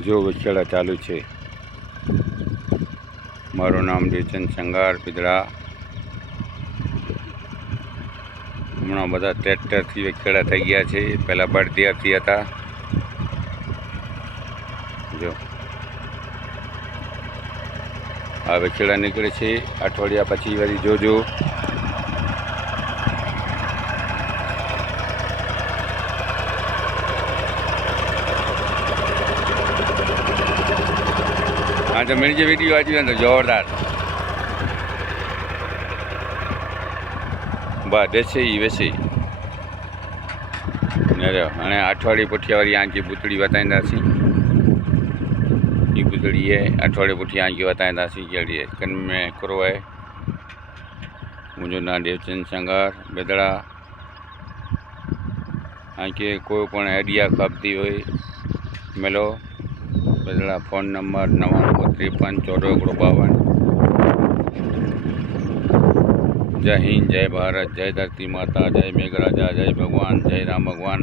જો વિખેડા ચાલુ છે। મારું નામ દેવચંદ સંગાર પીદળા। હમણાં બધા ટ્રેક્ટરથી વિખેડા થઈ ગયા છે। પહેલાં બળદિયાથી હતા। જો આ વિખેડા નીકળે છે। અઠવાડિયા પછી વળી જોજો। हाँ तो मेरी जो वीडियो आज तो जोरदार बा देसे ही वैसे अने अठवाडिये पुठियावारी आंकी पूतड़ी बताईंदासीं। ये पूतड़ी है अठवाडिये पुठी आंकी बताईंदासीं कहिड़ी है। कन में हिकिड़ो है। मुंहिंजो नाम देवचंद संगार बेदड़ा। आंखे कोई पण आइडिया खपती हुई मिलो बेदड़ा। Phone number 99531452। जय हिंद, जय भारत, जय धरती माता, जय मेघराजा, जय भगवान, जय राम भगवान।